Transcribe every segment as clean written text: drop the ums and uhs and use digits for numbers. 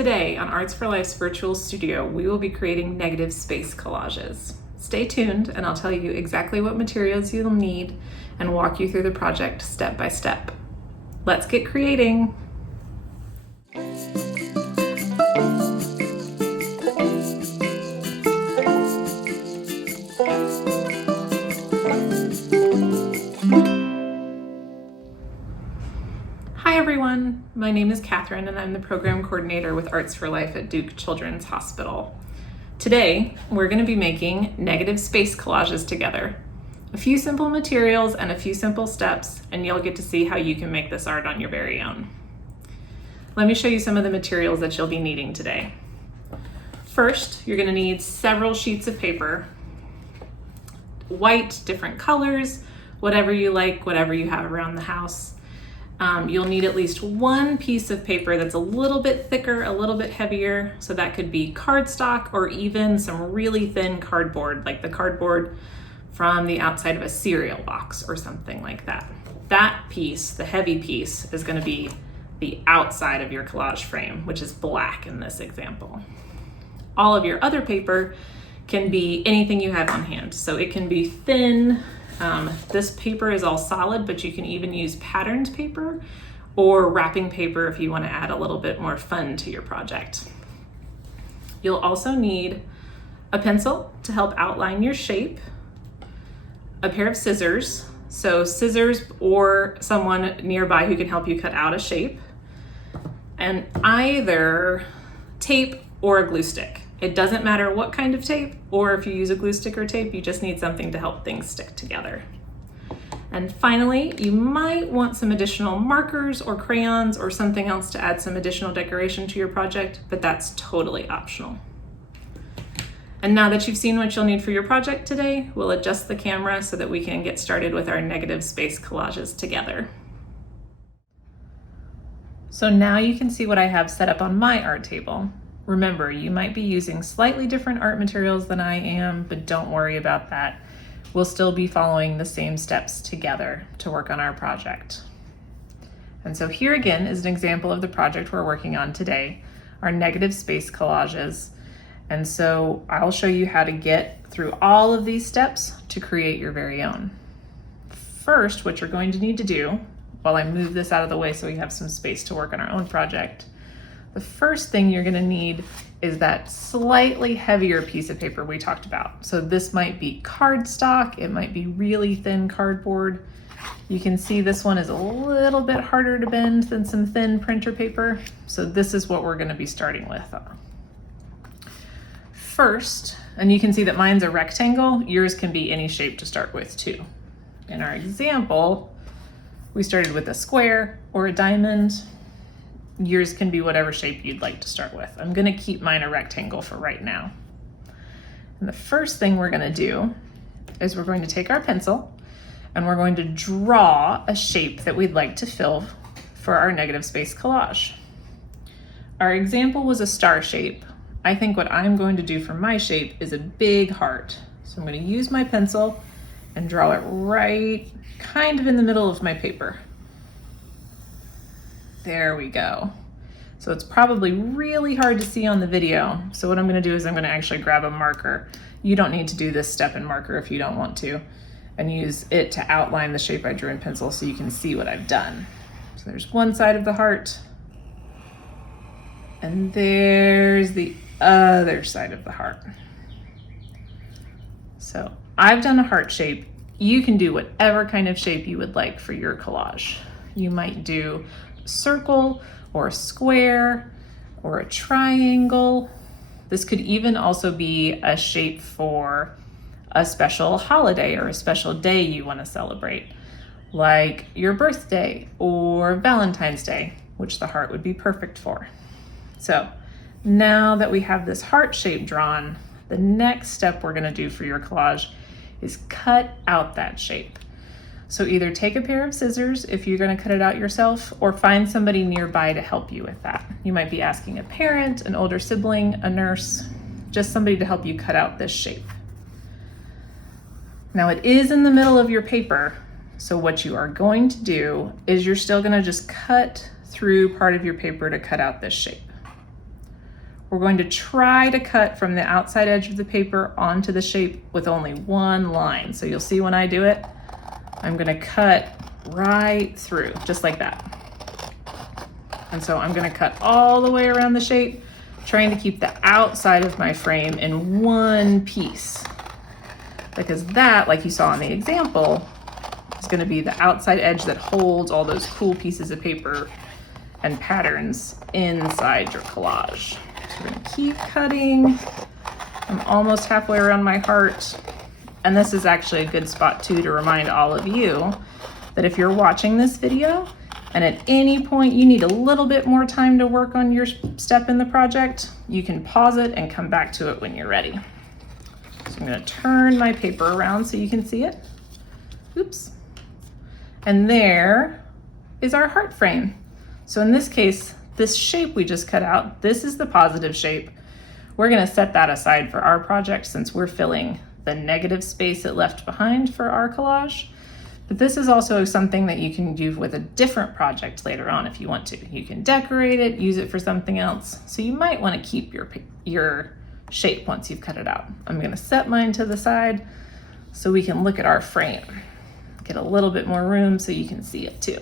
Today on Arts for Life's virtual studio, we will be creating negative space collages. Stay tuned and I'll tell you exactly what materials you'll need and walk you through the project step by step. Let's get creating. Hi everyone, my name is Katharine and I'm the program coordinator with Arts for Life at Duke Children's Hospital. Today, we're going to be making negative space collages together. A few simple materials and a few simple steps, and you'll get to see how you can make this art on your very own. Let me show you some of the materials that you'll be needing today. First, you're going to need several sheets of paper, white, different colors, whatever you like, whatever you have around the house. You'll need at least one piece of paper that's a little bit thicker, a little bit heavier. So that could be cardstock or even some really thin cardboard, like the cardboard from the outside of a cereal box or something like that. That piece, the heavy piece, is going to be the outside of your collage frame, which is black in this example. All of your other paper can be anything you have on hand. So it can be thin. This paper is all solid, but you can even use patterned paper or wrapping paper if you want to add a little bit more fun to your project. You'll also need a pencil to help outline your shape, a pair of scissors, so scissors or someone nearby who can help you cut out a shape, and either tape or a glue stick. It doesn't matter what kind of tape, or if you use a glue stick or tape, you just need something to help things stick together. And finally, you might want some additional markers or crayons or something else to add some additional decoration to your project, but that's totally optional. And now that you've seen what you'll need for your project today, we'll adjust the camera so that we can get started with our negative space collages together. So now you can see what I have set up on my art table. Remember, you might be using slightly different art materials than I am, but don't worry about that. We'll still be following the same steps together to work on our project. And so here again is an example of the project we're working on today, our negative space collages. And so I'll show you how to get through all of these steps to create your very own. First, what you're going to need to do, while I move this out of the way so we have some space to work on our own project, the first thing you're going to need is that slightly heavier piece of paper we talked about. So this might be cardstock, it might be really thin cardboard. You can see this one is a little bit harder to bend than some thin printer paper. So this is what we're going to be starting with. First, and you can see that mine's a rectangle, yours can be any shape to start with too. In our example, we started with a square or a diamond. Yours can be whatever shape you'd like to start with. I'm going to keep mine a rectangle for right now. And the first thing we're going to do is we're going to take our pencil and we're going to draw a shape that we'd like to fill for our negative space collage. Our example was a star shape. I think what I'm going to do for my shape is a big heart. So I'm going to use my pencil and draw it right kind of in the middle of my paper. There we go. So it's probably really hard to see on the video. So what I'm going to do is I'm going to actually grab a marker. You don't need to do this step in marker if you don't want to, and use it to outline the shape I drew in pencil so you can see what I've done. So there's one side of the heart, and there's the other side of the heart. So I've done a heart shape. You can do whatever kind of shape you would like for your collage. You might do circle or a square or a triangle. This could even also be a shape for a special holiday or a special day you want to celebrate, like your birthday or Valentine's Day, which the heart would be perfect for. So now that we have this heart shape drawn, the next step we're going to do for your collage is cut out that shape. So either take a pair of scissors if you're going to cut it out yourself, or find somebody nearby to help you with that. You might be asking a parent, an older sibling, a nurse, just somebody to help you cut out this shape. Now it is in the middle of your paper, so what you are going to do is you're still going to just cut through part of your paper to cut out this shape. we're going to try to cut from the outside edge of the paper onto the shape with only one line. So you'll see when I do it, I'm gonna cut right through, just like that. And so I'm gonna cut all the way around the shape, trying to keep the outside of my frame in one piece. Because that, like you saw in the example, is gonna be the outside edge that holds all those cool pieces of paper and patterns inside your collage. So we're gonna keep cutting. I'm almost halfway around my heart. And this is actually a good spot too to remind all of you that if you're watching this video and at any point you need a little bit more time to work on your step in the project, you can pause it and come back to it when you're ready. So I'm gonna turn my paper around so you can see it. Oops. And there is our heart frame. So in this case, this shape we just cut out, this is the positive shape. We're gonna set that aside for our project since we're filling the negative space it left behind for our collage. But this is also something that you can do with a different project later on if you want to. You can decorate it, use it for something else. So you might wanna keep your shape once you've cut it out. I'm gonna set mine to the side so we can look at our frame. Get a little bit more room so you can see it too.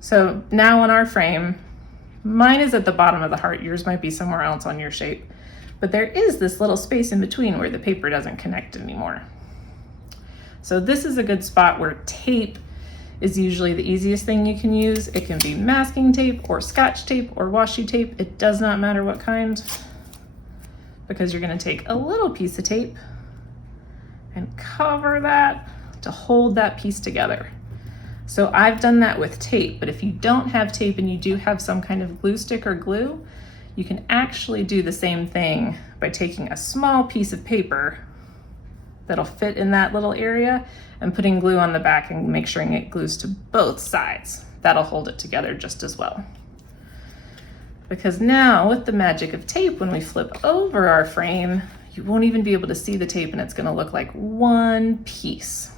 So now on our frame, mine is at the bottom of the heart, yours might be somewhere else on your shape, but there is this little space in between where the paper doesn't connect anymore. So this is a good spot where tape is usually the easiest thing you can use. It can be masking tape or scotch tape or washi tape. It does not matter what kind, because you're gonna take a little piece of tape and cover that to hold that piece together. So I've done that with tape, but if you don't have tape and you do have some kind of glue stick or glue, you can actually do the same thing by taking a small piece of paper that'll fit in that little area and putting glue on the back and make sure it glues to both sides. That'll hold it together just as well. Because now with the magic of tape, when we flip over our frame, you won't even be able to see the tape and it's gonna look like one piece.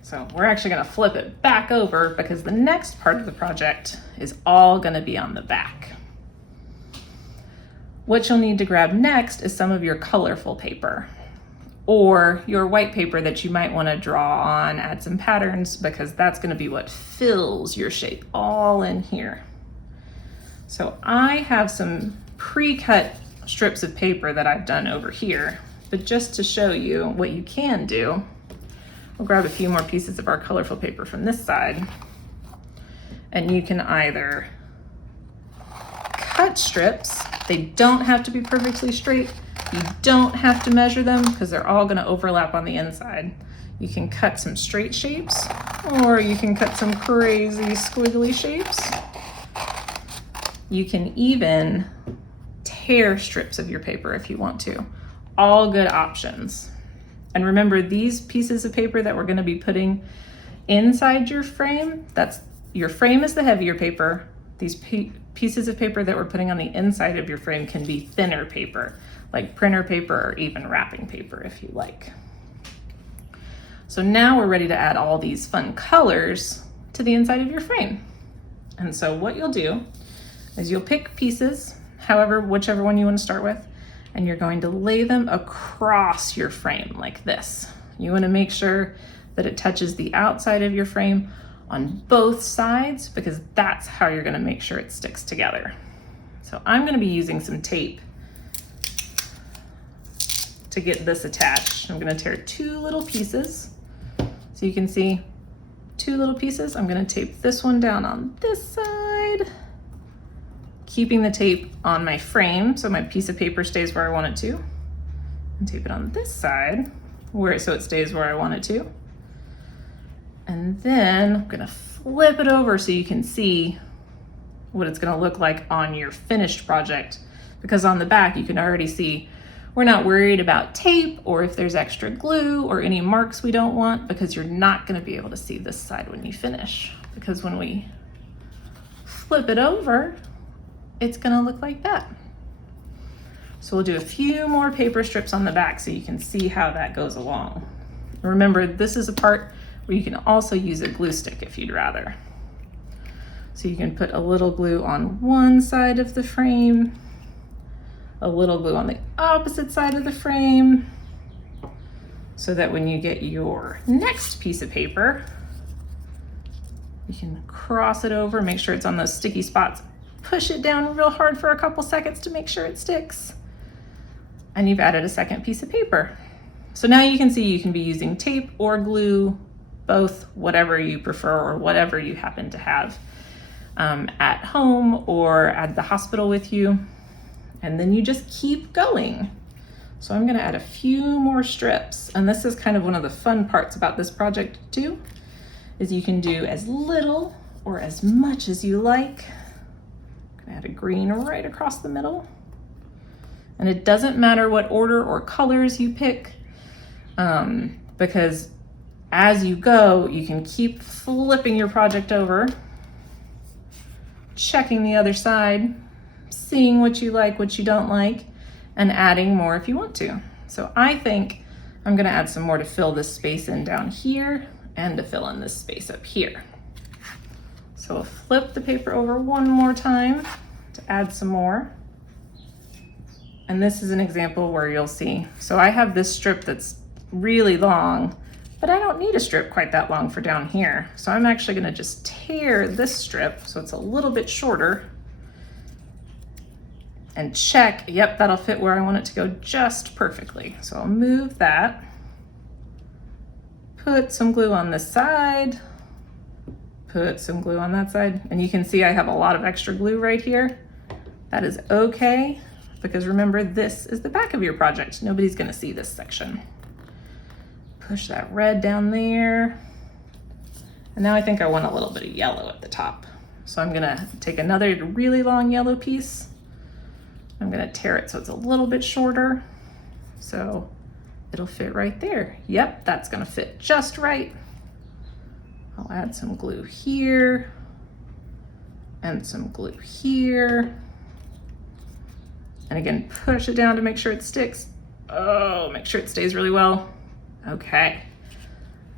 So we're actually gonna flip it back over because the next part of the project is all gonna be on the back. What you'll need to grab next is some of your colorful paper or your white paper that you might wanna draw on, add some patterns, because that's gonna be what fills your shape all in here. So I have some pre-cut strips of paper that I've done over here, but just to show you what you can do, we'll grab a few more pieces of our colorful paper from this side, and you can either cut strips. They don't have to be perfectly straight. You don't have to measure them because they're all gonna overlap on the inside. You can cut some straight shapes, or you can cut some crazy squiggly shapes. You can even tear strips of your paper if you want to. All good options. And remember, these pieces of paper that we're gonna be putting inside your frame, your frame is the heavier paper. These pieces of paper that we're putting on the inside of your frame can be thinner paper, like printer paper or even wrapping paper if you like. So now we're ready to add all these fun colors to the inside of your frame. And so what you'll do is you'll pick pieces, whichever one you want to start with, and you're going to lay them across your frame like this. You want to make sure that it touches the outside of your frame on both sides, because that's how you're going to make sure it sticks together. So I'm going to be using some tape to get this attached. I'm going to tear two little pieces. So you can see two little pieces. I'm going to tape this one down on this side, keeping the tape on my frame so my piece of paper stays where I want it to, and tape it on this side so it stays where I want it to. And then I'm gonna flip it over so you can see what it's gonna look like on your finished project, because on the back you can already see we're not worried about tape or if there's extra glue or any marks we don't want, because you're not gonna be able to see this side when you finish, because when we flip it over, it's gonna look like that. So we'll do a few more paper strips on the back so you can see how that goes along. Remember, this is a part where you can also use a glue stick if you'd rather. So you can put a little glue on one side of the frame, a little glue on the opposite side of the frame, so that when you get your next piece of paper, you can cross it over, make sure it's on those sticky spots, push it down real hard for a couple seconds to make sure it sticks. And you've added a second piece of paper. So now you can see you can be using tape or glue, both, whatever you prefer or whatever you happen to have at home or at the hospital with you. And then you just keep going. So I'm gonna add a few more strips. And this is kind of one of the fun parts about this project too, is you can do as little or as much as you like. I'm gonna add a green right across the middle. And it doesn't matter what order or colors you pick, because as you go, you can keep flipping your project over, checking the other side, seeing what you like, what you don't like, and adding more if you want to. So I think I'm gonna add some more to fill this space in down here and to fill in this space up here. So we'll flip the paper over one more time to add some more. And this is an example where you'll see, so I have this strip that's really long, but I don't need a strip quite that long for down here. So I'm actually gonna just tear this strip so it's a little bit shorter and check, yep, that'll fit where I want it to go just perfectly. So I'll move that, put some glue on this side, put some glue on that side, and you can see I have a lot of extra glue right here. That is okay, because remember, this is the back of your project. Nobody's gonna see this section. Push that red down there. And now I think I want a little bit of yellow at the top. So I'm gonna take another really long yellow piece. I'm gonna tear it so it's a little bit shorter. So it'll fit right there. Yep, that's gonna fit just right. I'll add some glue here and some glue here. And again, push it down to make sure it sticks. Oh, make sure it stays really well. Okay.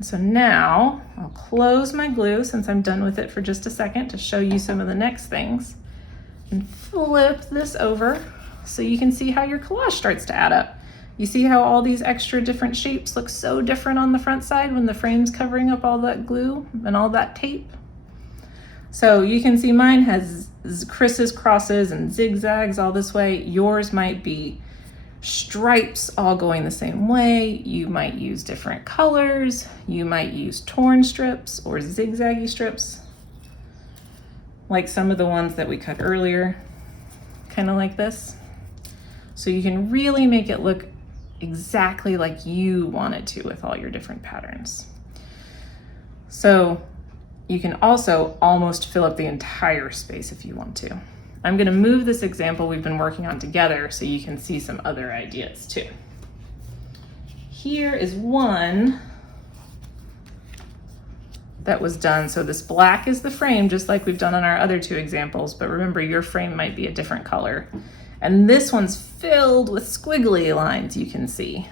So now I'll close my glue since I'm done with it for just a second to show you some of the next things. And flip this over so you can see how your collage starts to add up. You see how all these extra different shapes look so different on the front side when the frame's covering up all that glue and all that tape? So you can see mine has Chris's, crosses, and zigzags all this way. Yours might be stripes all going the same way. You might use different colors. You might use torn strips or zigzaggy strips, like some of the ones that we cut earlier, kind of like this. So you can really make it look exactly like you want it to with all your different patterns. So you can also almost fill up the entire space if you want to. I'm gonna move this example we've been working on together so you can see some other ideas too. Here is one that was done. So this black is the frame, just like we've done on our other two examples, but remember your frame might be a different color. And this one's filled with squiggly lines, you can see.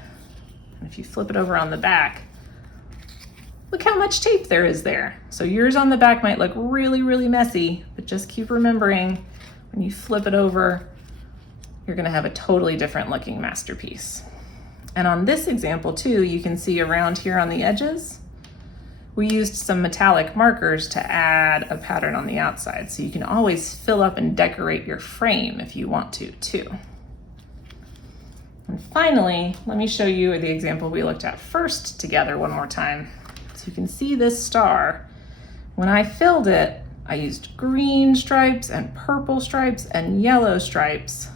And if you flip it over on the back, look how much tape there is there. So yours on the back might look really, really messy, but just keep remembering when you flip it over, you're gonna have a totally different looking masterpiece. And on this example too, you can see around here on the edges, we used some metallic markers to add a pattern on the outside. So you can always fill up and decorate your frame if you want to too. And finally, let me show you the example we looked at first together one more time. So you can see this star. When I filled it, I used green stripes and purple stripes and yellow stripes,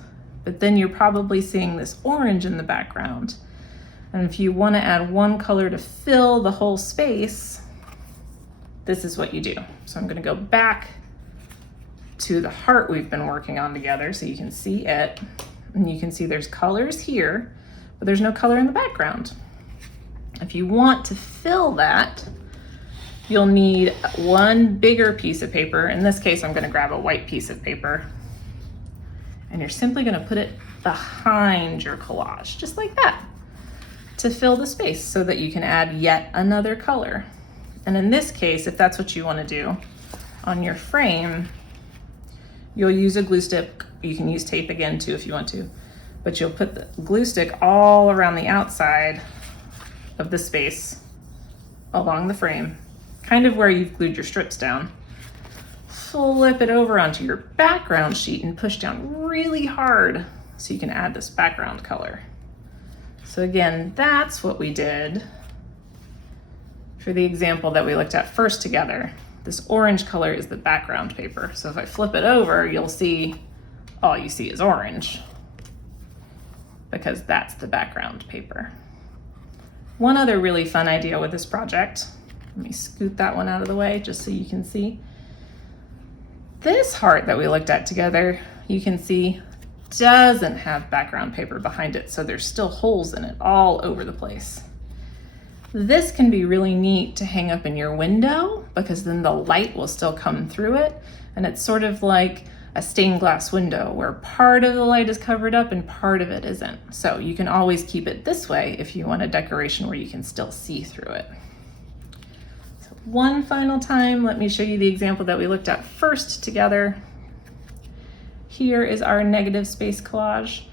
but then you're probably seeing this orange in the background. And if you want to add one color to fill the whole space, this is what you do. So I'm going to go back to the heart we've been working on together so you can see it. And you can see there's colors here, but there's no color in the background. If you want to fill that, you'll need one bigger piece of paper. In this case, I'm going to grab a white piece of paper. And you're simply going to put it behind your collage, just like that, to fill the space so that you can add yet another color. And in this case, if that's what you want to do, on your frame, you'll use a glue stick. You can use tape again too if you want to, but you'll put the glue stick all around the outside of the space along the frame, kind of where you've glued your strips down. Flip it over onto your background sheet and push down really hard so you can add this background color. So again, that's what we did for the example that we looked at first together. This orange color is the background paper. So if I flip it over, you'll see all you see is orange because that's the background paper. One other really fun idea with this project, let me scoot that one out of the way just so you can see. This heart that we looked at together, you can see doesn't have background paper behind it, so there's still holes in it all over the place. This can be really neat to hang up in your window because then the light will still come through it, and it's sort of like a stained glass window where part of the light is covered up and part of it isn't. So you can always keep it this way if you want a decoration where you can still see through it. So one final time, let me show you the example that we looked at first together. Here is our negative space collage.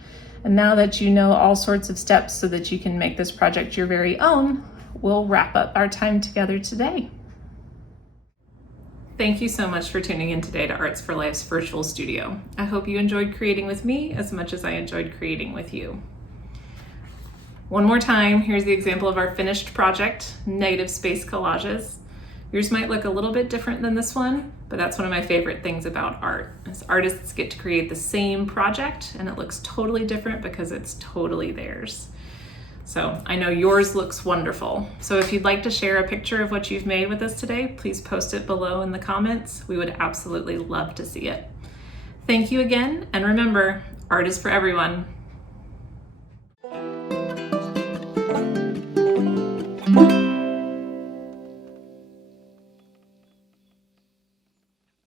And now that you know all sorts of steps so that you can make this project your very own, we'll wrap up our time together today. Thank you so much for tuning in today to Arts for Life's virtual studio. I hope you enjoyed creating with me as much as I enjoyed creating with you. One more time, here's the example of our finished project, negative space collages. Yours might look a little bit different than this one, but that's one of my favorite things about art. Is artists get to create the same project and it looks totally different because it's totally theirs. So I know yours looks wonderful. So if you'd like to share a picture of what you've made with us today, please post it below in the comments. We would absolutely love to see it. Thank you again, and remember, art is for everyone.